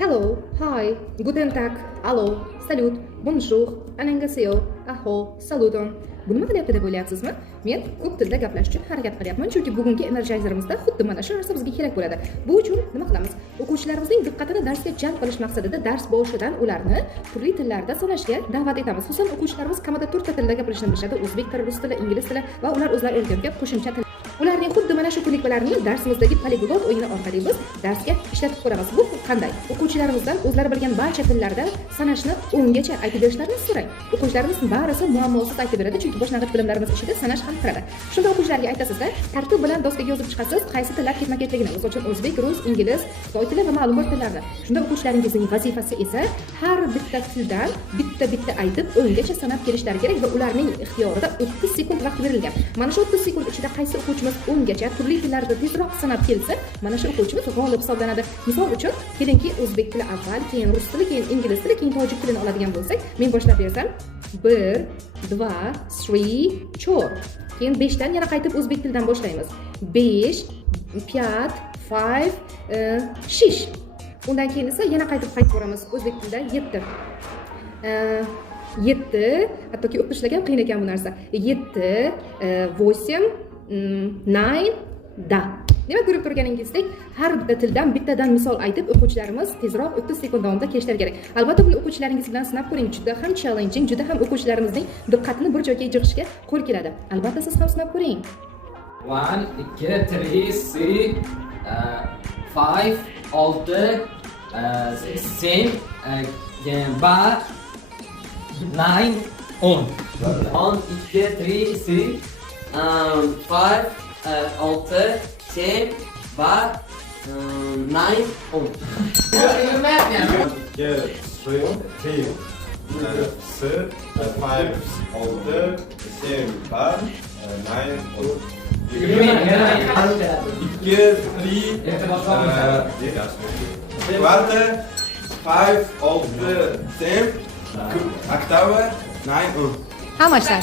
Hello, hi, guten Tag, allo, salut, bonjour, annyeonghaseyo, aho, saluton. Bu nima qilyapti deb o'ylayapsizmi? Men ko'p tilda gaplash uchun harakat qilyapman, chunki bugungi energizerimizda xuddi mana shu narsa bizga kerak bo'ladi. Bu uchun nima qilamiz? O'quvchilarimizning diqqatini darsga jalb qilish maqsadida dars boshidan ularni turli tillarda sanashga da'vat etamiz. Xususan o'quvchilarimiz kamida 4 ta tilda gapirishni bilishadi: o'zbek tili, rus tili, ingliz tili va ular o'zlari o'rgangan qo'shimcha til. Ularning xuddi mana shu ko'nikmalarini darsimizdagi poliglot o'yini orqali biz darsga ishlatib ko'ramiz. Bu qanday? O'quvchilarimizdan o'zlari bilgan barcha tillarda sanashni 10 gacha aytib berishlarini so'rang. O'quvchilarimiz barisi muammosiz aytib beradi, chunki boshlang'ich bilimlarimiz ichida sanash ham kiradi. Shunda o'quvchilarga aytasizlar, tartib bilan doskaga yozib chiqasiz, qaysi tillar ketma-ketligini, misol uchun o'zbek, rus, ingliz, xitoy tili va ma'lum bir tillarni. Shunda o'quvchilaringizning vazifasi esa har bitta tildan bitta aytib 10 gacha sanab kelishlari kerak va ularning ixtiyorida 30 sekund vaqt berilgan. Mana shu 30 sekund ichida qaysi o'quvchimiz 10 gacha turli tillarda tezroq sanab kelsa, mana shu o'quvchimiz g'olib hisoblanadi. Misol uchun, kelinki o'zbek tili avval, keyin rus tili, keyin ingliz tili, keyin tojik tilini oladigan bo'lsak, men boshlab bersam 1, 2, 3, 4. Keyin 5 dan yana qaytib o'zbek tilidan boshlaymiz. 5, 5, 5, 6. Undan keyin esa yana qaytib boramiz o'zbek tilidan 7. 7, hattoki o'qib ishlagan qiyin ekan bu narsa. 7, 8, 9, da. Demak, ko'rib turganingizdek, har bitta tildan bittadan misol aytib o'quvchilarimiz tezroq 30 sekund davomida kelishlari kerak. Albatta, buni o'quvchilaringiz bilan sinab ko'ring. Juda ham challenging, juda ham o'quvchilarimizning diqqatini bir joyga yig'ishga qo'l keladi. Albatta, siz ham sinab ko'ring. 1, 2, 3, 4, 5, 6, 7, 8, 9, 10. 1, 2, 3, 4, 5, 6, 7, 9, 10. 2, 3, 4, 5, 6, 7, 9, 10. 2, 3, 4, 5, 6, 7, oktava, 9, 10. How much time?